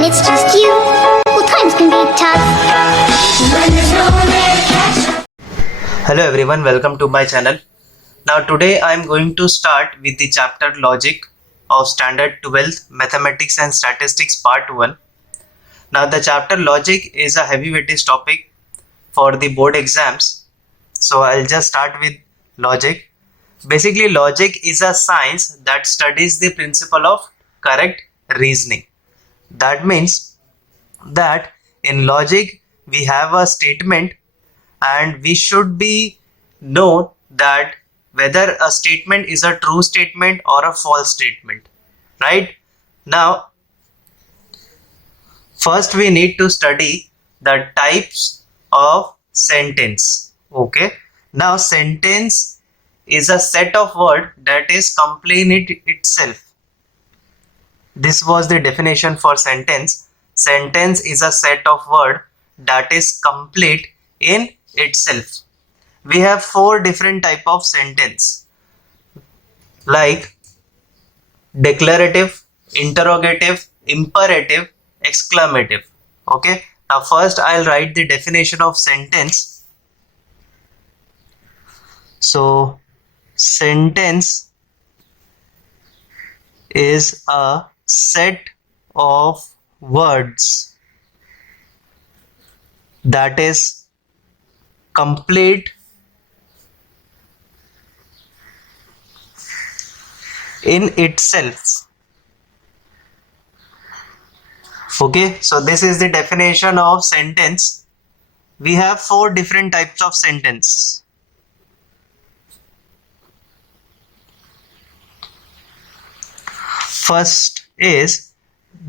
when it's just you. Well, times can be tough. When there's no one there to catch up. Hello everyone, welcome to my channel. Now today I am going to start with the chapter Logic of Standard 12th Mathematics and Statistics Part 1. Now the chapter Logic is a heavy weightage topic for the board exams. So I'll just start with logic. Basically, logic is a science that studies the principle of correct reasoning. That means that in logic we have a statement and we should be know that whether a statement is a true statement or a false statement, right? Now first we need to study the types of sentence. Okay, now sentence is a set of words that is complete itself. This was the definition for sentence. Sentence is a set of words that is complete in itself. We have four different type of sentence, like declarative, interrogative, imperative, exclamative. Okay, now first I'll write the definition of sentence. So sentence is a set of words that is complete in itself. Okay, so this is the definition of sentence. We have four different types of sentence. First is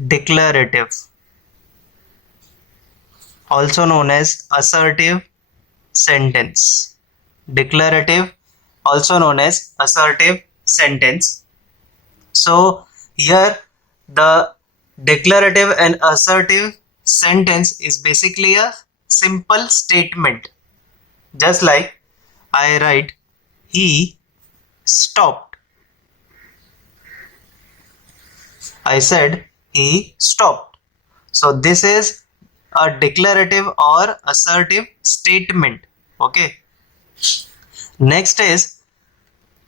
declarative, also known as assertive sentence. Declarative, also known as assertive sentence. So here the declarative and assertive sentence is basically a simple statement. Just like I write, he stopped. I said he stopped. So this is a declarative or assertive statement. Okay. Next is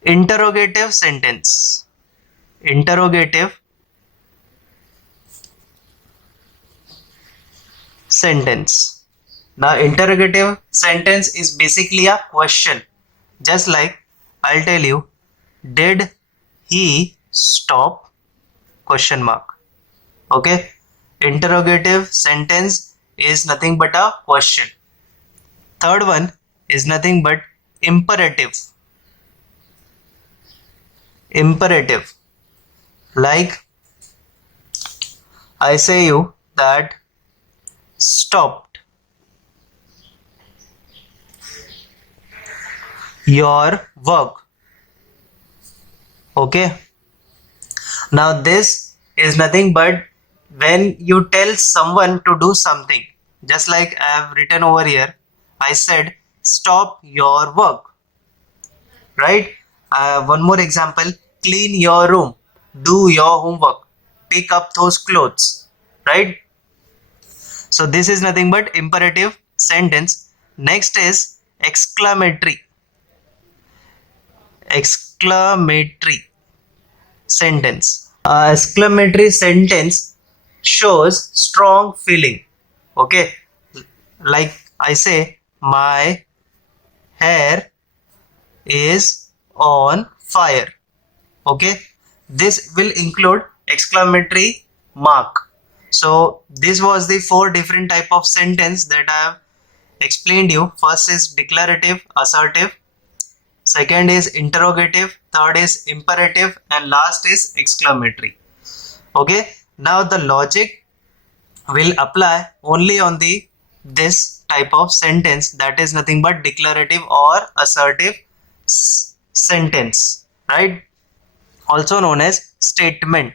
interrogative sentence. Interrogative sentence. Now interrogative sentence is basically a question. Just like I'll tell you, did he stop? Question mark. Okay, interrogative sentence is nothing but a question. Third one is nothing but imperative. Imperative, like I say you that stopped your work. Okay, now this is nothing but when you tell someone to do something. Just like I have written over here, I said stop your work, right? One more example, clean your room, do your homework, pick up those clothes, right? So this is nothing but imperative sentence. Next is exclamatory. Exclamatory sentence. Exclamatory sentence shows strong feeling. Okay, like I say, my hair is on fire. Okay, this will include exclamatory mark. So this was the four different type of sentence that I have explained you. First is declarative, assertive. Second is interrogative, third is imperative, and last is exclamatory. Okay, now the logic will apply only on the this type of sentence, that is nothing but declarative or assertive sentence, right? Also known as statement.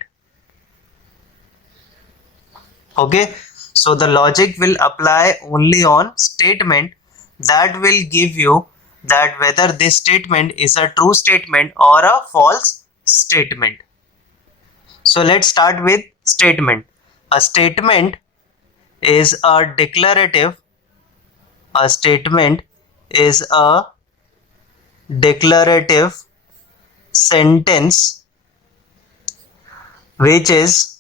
Okay, so the logic will apply only on statement that will give you that whether this statement is a true statement or a false statement. So let's start with statement. A statement is a declarative. A statement is a declarative sentence which is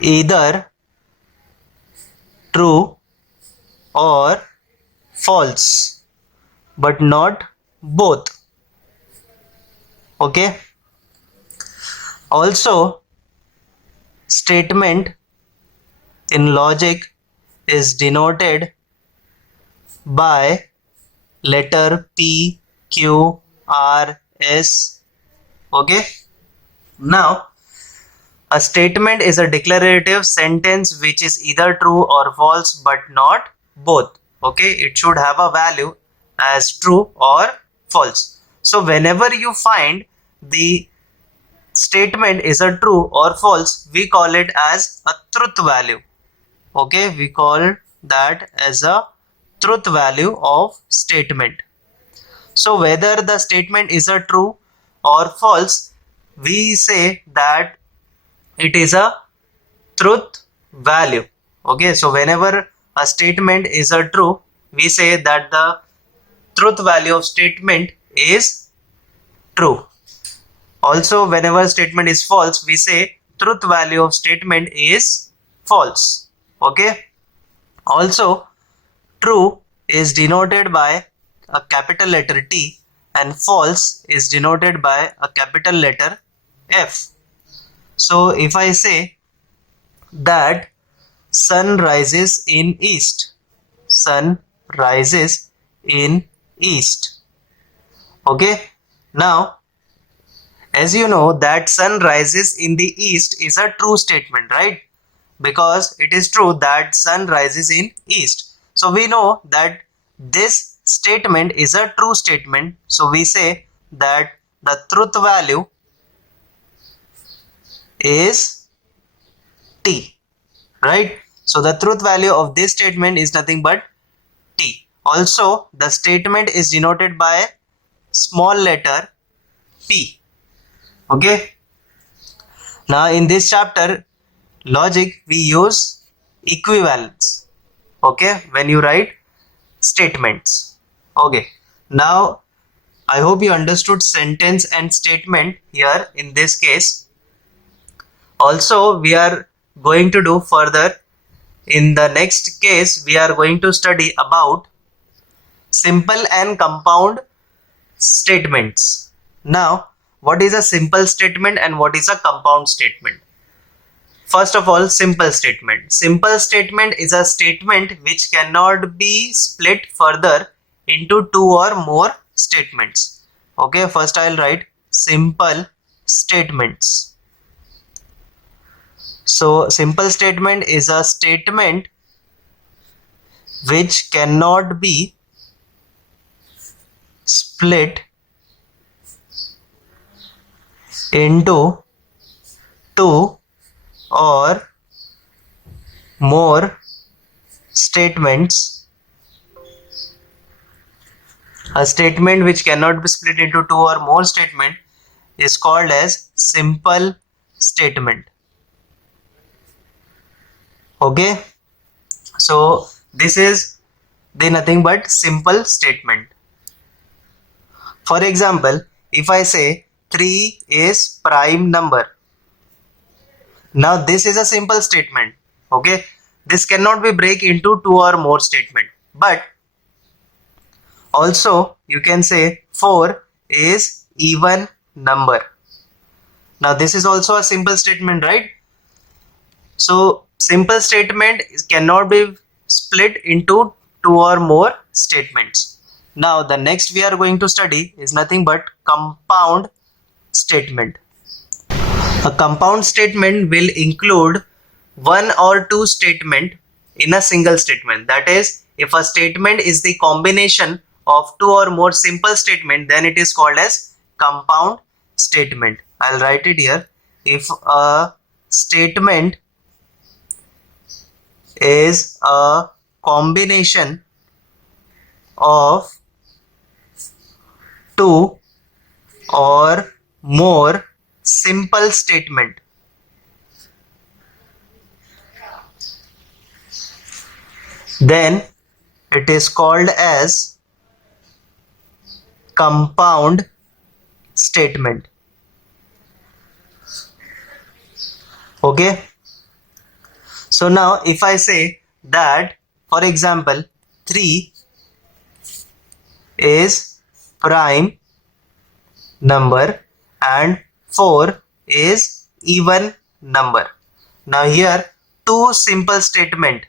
either true or false, but not both. Okay. Also, statement in logic is denoted by letter P, Q, R, S. Okay. Now, a statement is a declarative sentence which is either true or false but not both. Okay, it should have a value as true or false. So whenever you find the statement is a true or false, we call it as a truth value. Okay, we call that as a truth value of statement. So whether the statement is a true or false, we say that it is a truth value. Okay, so whenever a statement is a true, we say that the truth value of statement is true. Also, whenever statement is false, we say truth value of statement is false. Okay. Also, true is denoted by a capital letter T and false is denoted by a capital letter F. So if I say that sun rises in east, sun rises in east. Okay. Now, as you know that sun rises in the east is a true statement, right? Because it is true that sun rises in east. So we know that this statement is a true statement. So we say that the truth value is T, right? So the truth value of this statement is nothing but T. Also, the statement is denoted by small letter P. Okay. Now in this chapter, logic, we use equivalence. Okay, when you write statements. Okay. Now I hope you understood sentence and statement here in this case. Also, we are going to do further. In the next case, we are going to study about simple and compound statements. Now, what is a simple statement and what is a compound statement? First of all, simple statement. Simple statement is a statement which cannot be split further into two or more statements. Okay, first I'll write simple statements. So, simple statement is a statement which cannot be split into two or more statements. A statement which cannot be split into two or more statement is called as simple statement. Okay, so this is the nothing but simple statement. For example, if I say 3 is prime number, now this is a simple statement. Okay, this cannot be break into two or more statement. But also you can say 4 is even number. Now this is also a simple statement, right? So simple statement cannot be split into two or more statements. Now the next we are going to study is nothing but compound statement. A compound statement will include one or two statement in a single statement. That is, if a statement is the combination of two or more simple statement, then it is called as compound statement. I'll write it here. If a statement is a combination of two or more simple statement, then it is called as compound statement. Okay, so now if I say that, for example, 3 is prime number and 4 is even number. Now here two simple statement,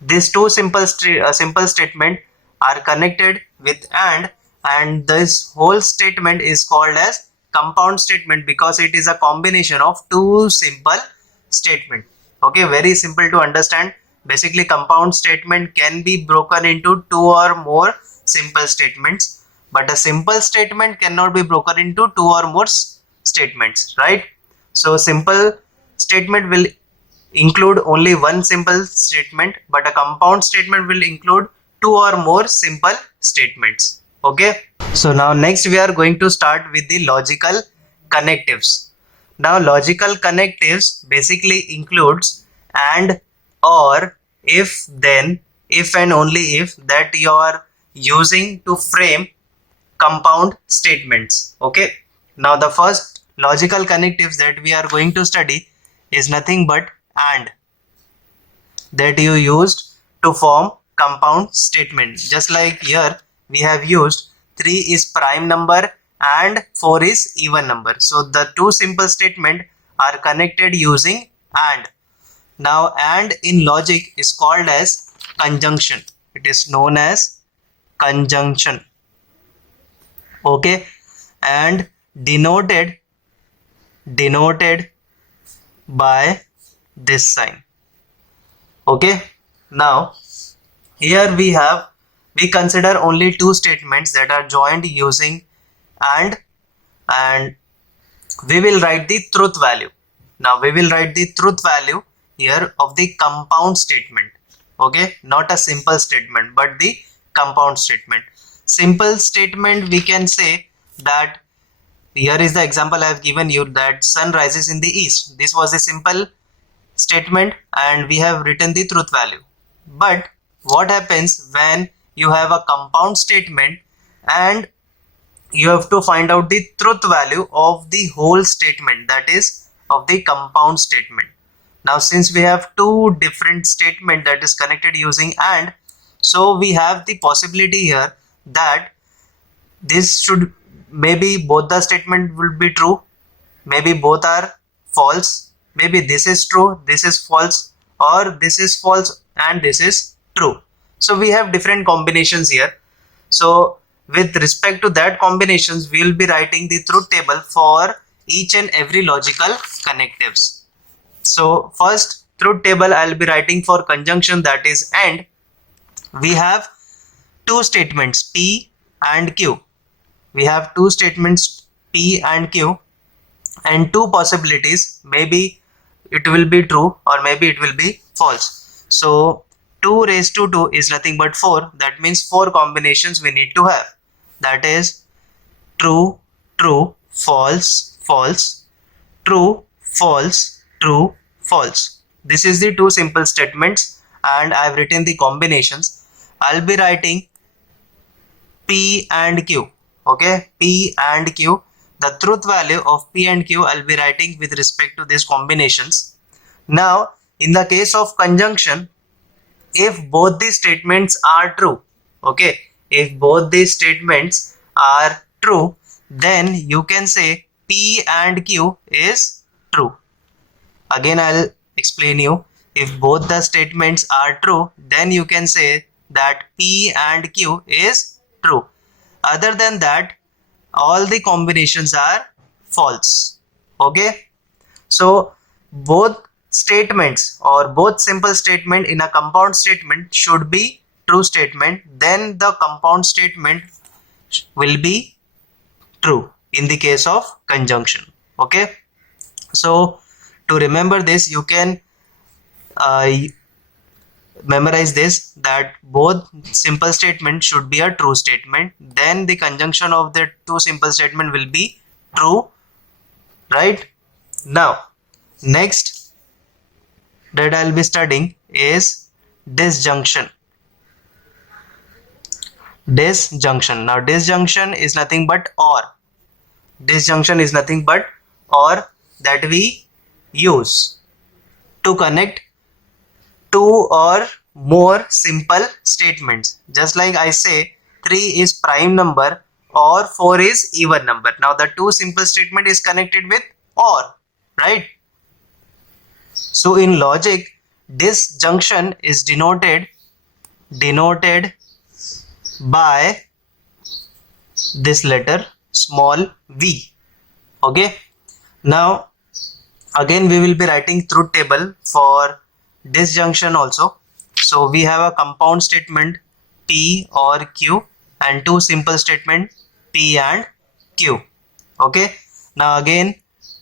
these two simple statement are connected with and this whole statement is called as compound statement because it is a combination of two simple statement. Okay, very simple to understand. Basically compound statement can be broken into two or more simple statements, but a simple statement cannot be broken into two or more statements, right? So simple statement will include only one simple statement, but a compound statement will include two or more simple statements. Okay, so now next we are going to start with the logical connectives. Now logical connectives basically includes and, or, if, then, if and only if that you are using to frame compound statements. Okay, now the first logical connectives that we are going to study is nothing but and, that you used to form compound statement. Just like here we have used 3 is prime number and 4 is even number. So the two simple statement are connected using and. Now and in logic is called as conjunction. It is known as conjunction. Okay, and denoted by this sign. Okay, now here we consider only two statements that are joined using and we will write the truth value. Now we will write the truth value here of the compound statement. Okay, not a simple statement but the compound statement. Simple statement we can say that here is the example I have given you, that sun rises in the east. This was a simple statement and we have written the truth value. But what happens when you have a compound statement and you have to find out the truth value of the whole statement, that is of the compound statement. Now since we have two different statement that is connected using and, so we have the possibility here that this should, maybe both the statement will be true, maybe both are false, maybe this is true, this is false, or this is false and this is true. So we have different combinations here. So with respect to that combinations, we will be writing the truth table for each and every logical connectives. So first truth table I will be writing for conjunction, that is and. We have two statements P and Q. We have two statements P and Q and two possibilities, maybe it will be true or maybe it will be false. So 2 raised to 2 is nothing but 4. That means 4 combinations we need to have, that is true, true, false, false, true, false, true, false. This is the two simple statements and I have written the combinations. I'll be writing P and Q. Okay, P and Q. The truth value of P and Q I'll be writing with respect to these combinations. Now in the case of conjunction, if both these statements are true, okay, if both these statements are true, then you can say P and Q is true. Again I'll explain you. If both the statements are true, then you can say that P and Q is true. Other than that, all the combinations are false. Okay, so both statements or both simple statement in a compound statement should be true statement, then the compound statement will be true in the case of conjunction. Okay, so to remember this, you can memorize this, that both simple statement should be a true statement, then the conjunction of the two simple statement will be true, right? Now next that I'll be studying is disjunction. Disjunction. Now disjunction is nothing but or. Disjunction is nothing but or that we use to connect two or more simple statements. Just like I say 3 is prime number or 4 is even number. Now the two simple statement is connected with or, right? So in logic, disjunction is denoted by this letter small v. Okay. Now again we will be writing truth table for disjunction also. So we have a compound statement P or Q and two simple statement P and Q. Okay. Now again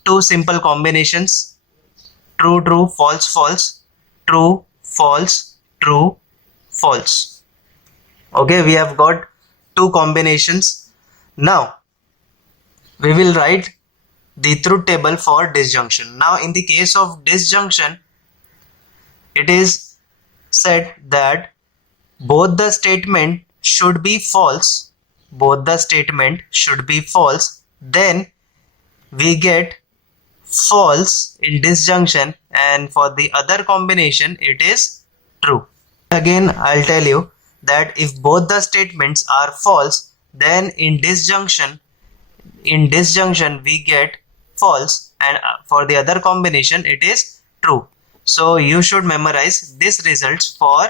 two simple combinations, true true, false false, true false, true false. Okay, we have got two combinations. Now we will write the truth table for disjunction. Now in the case of disjunction, it is said that both the statement should be false. Both the statement should be false. Then we get false in disjunction, and for the other combination it is true. Again I'll tell you that if both the statements are false, then in disjunction we get false, and for the other combination it is true. So you should memorize this results for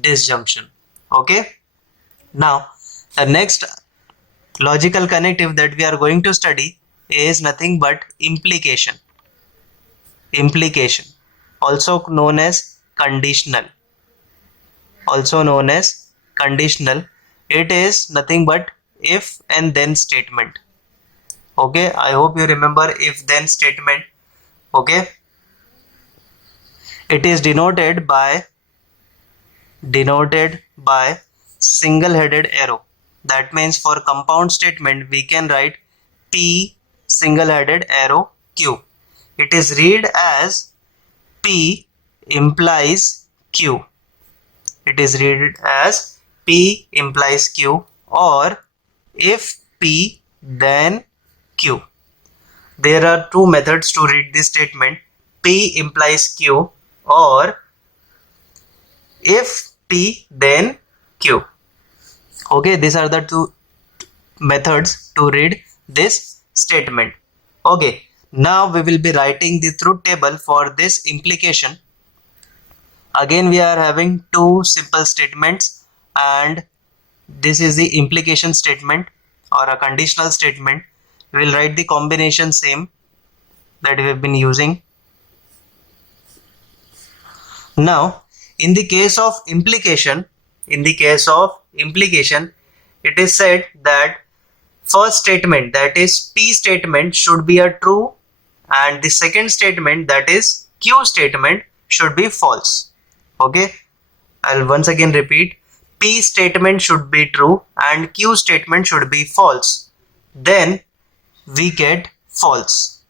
disjunction. Okay. Now the next logical connective that we are going to study is nothing but implication. Implication, also known as conditional. It is nothing but if and then statement. Okay, I hope you remember if then statement. Okay, it is denoted by single headed arrow. That means for compound statement we can write P single headed arrow Q. It is read as P implies Q. It is read as P implies Q, or if P then Q. There are two methods to read this statement, P implies Q or if P then Q. Okay, these are the two methods to read this statement. Okay, now we will be writing the truth table for this implication. Again we are having two simple statements, and this is the implication statement or a conditional statement. We will write the combination same that we have been using. Now in the case of implication, it is said that first statement, that is P statement, should be a true, and the second statement, that is Q statement, should be false. Okay, I'll once again repeat, P statement should be true and Q statement should be false. Then we get false.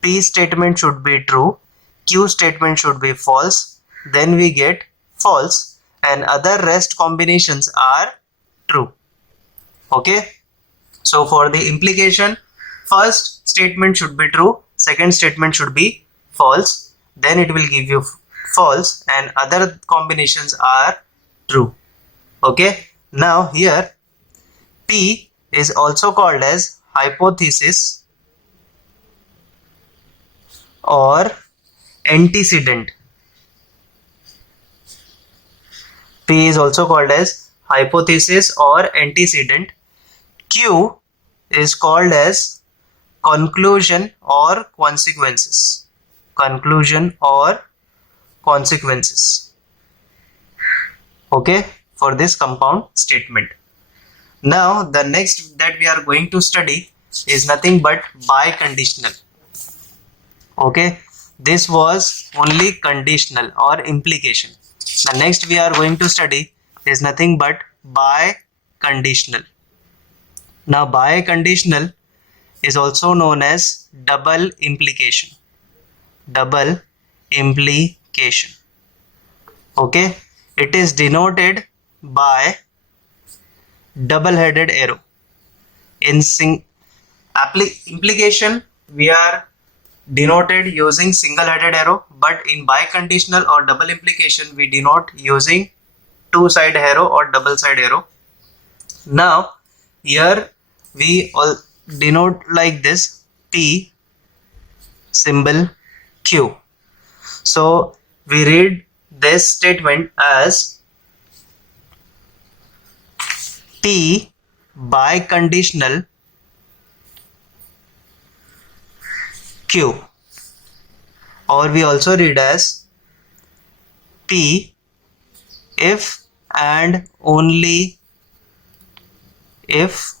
P statement should be true, Q statement should be false, then we get false, and other rest combinations are true. Okay, so for the implication, first statement should be true, second statement should be false, then it will give you false, and other combinations are true. Okay, now here P is also called as hypothesis or antecedent. P is also called as hypothesis or antecedent. Q is called as conclusion or consequences. Okay, for this compound statement. Now the next that we are going to study is nothing but biconditional. Okay, this was only conditional or implication. The next we are going to study is nothing but biconditional. Now biconditional is also known as double implication. Okay, it is denoted by double-headed arrow. In implication, we are denoted using single-headed arrow, but in biconditional or double implication, we denote using two-side arrow or double-side arrow. Now, here we all denote like this: P symbol Q. So we read this statement as P biconditional Q, or we also read as P if and only if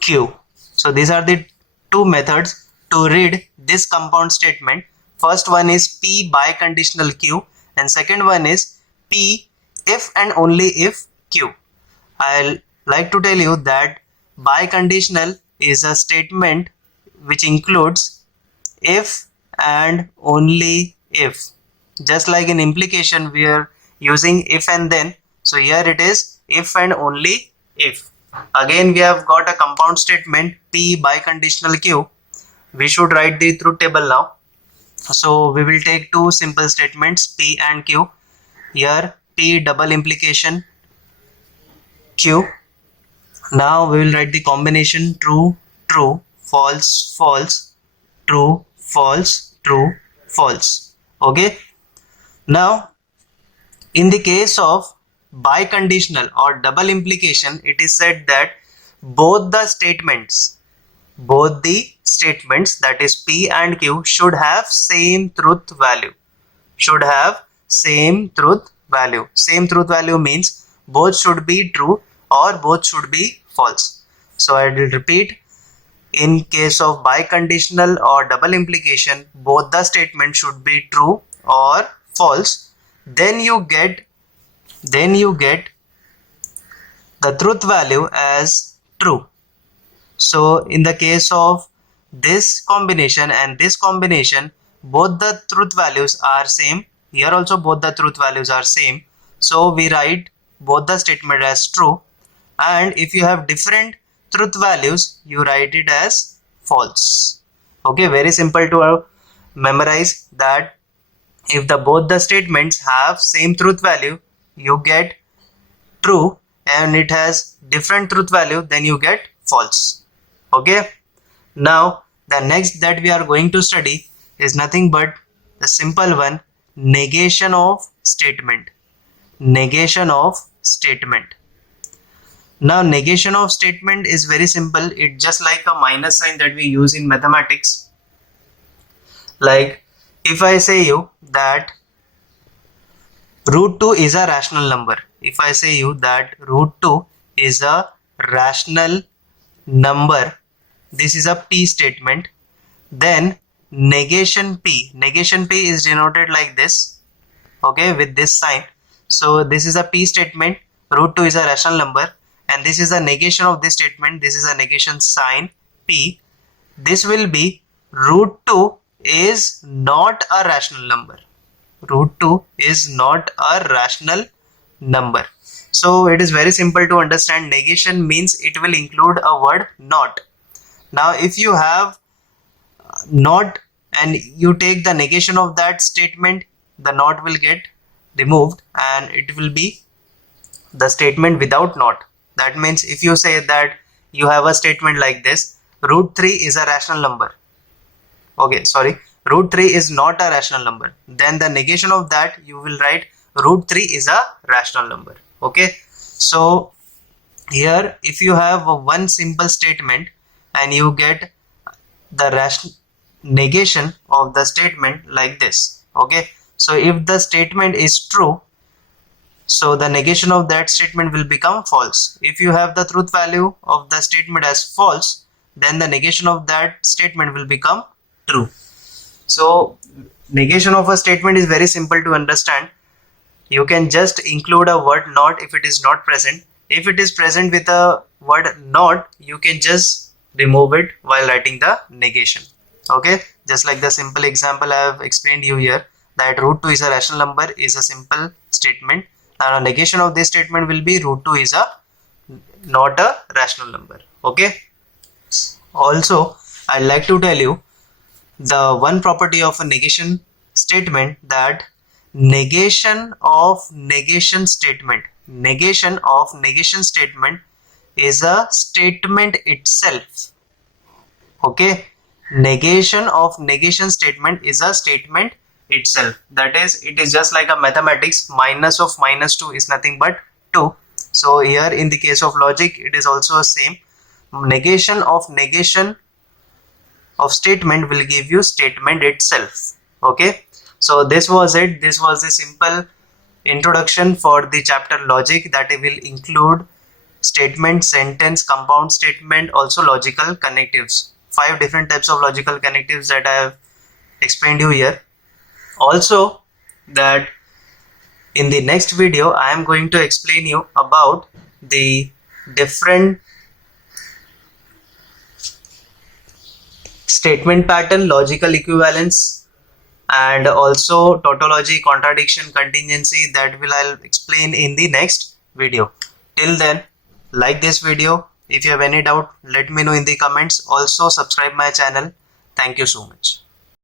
Q. So these are the two methods to read this compound statement. First one is P biconditional Q, and second one is P if and only if Q. I'll like to tell you that biconditional is a statement which includes if and only if. Just like in implication we are using if and then, so here it is if and only if. Again we have got a compound statement P biconditional Q. We should write the truth table now. So we will take two simple statements P and Q. Here P double implication Q. Now we will write the combination true, true, false, false, true, false, true, false. Okay. Now in the case of biconditional or double implication, it is said that both the statements that is P and Q should have same truth value. Should have same truth value. Same truth value means both should be true or both should be false. So I will repeat. In case of biconditional or double implication, both the statements should be true or false. Then you get the truth value as true. So in the case of this combination and this combination, both the truth values are same. Here also both the truth values are same. So we write both the statement as true. And if you have different truth values, you write it as false. Okay, very simple to memorize that. If both the statements have same truth value, you get true, and it has different truth value, then you get false. Okay. Now the next that we are going to study is nothing but the simple one: negation of statement. Negation of statement. Now negation of statement is very simple. It's just like a minus sign that we use in mathematics. Like if I say you that root 2 is a rational number. If I say you that root 2 is a rational number, this is a P statement. Then negation P is denoted like this, okay, with this sign. So this is a P statement, root 2 is a rational number, and this is a negation of this statement. This is a negation sign P. This will be root 2 is not a rational number. Root 2 is not a rational number. So it is very simple to understand. Negation means it will include a word not. Now if you have not and you take the negation of that statement, the not will get removed and it will be the statement without not. That means if you say that you have a statement like this: root 3 is a rational number. Okay, sorry, root 3 is not a rational number. Then the negation of that, you will write root 3 is a rational number. Okay, so here if you have one simple statement and you get the negation of the statement like this. Okay, so if the statement is true, so the negation of that statement will become false. If you have the truth value of the statement as false, then the negation of that statement will become true. So negation of a statement is very simple to understand. You can just include a word not if it is not present. If it is present with a word not, you can just remove it while writing the negation. Okay, just like the simple example I have explained you here, that root 2 is a rational number is a simple statement. and a negation of this statement will be root 2 is a not a rational number. Okay. Also, I'd like to tell you the one property of a negation statement, that negation of negation statement is a statement itself. Okay, negation of negation statement is a statement itself. That is, it is just like a mathematics, minus of minus 2 is nothing but 2. So here in the case of logic, it is also the same. Negation of statement will give you statement itself. Okay, so this was it. This was the simple introduction for the chapter logic, that it will include statement, sentence, compound statement, also logical connectives. 5 different types of logical connectives that I have explained you here. Also, that in the next video I am going to explain you about the different statement pattern, logical equivalence, and also tautology, contradiction, contingency. That will I'll explain in the next video. Till then, like this video. If you have any doubt, let me know in the comments. Also subscribe my channel. Thank you so much.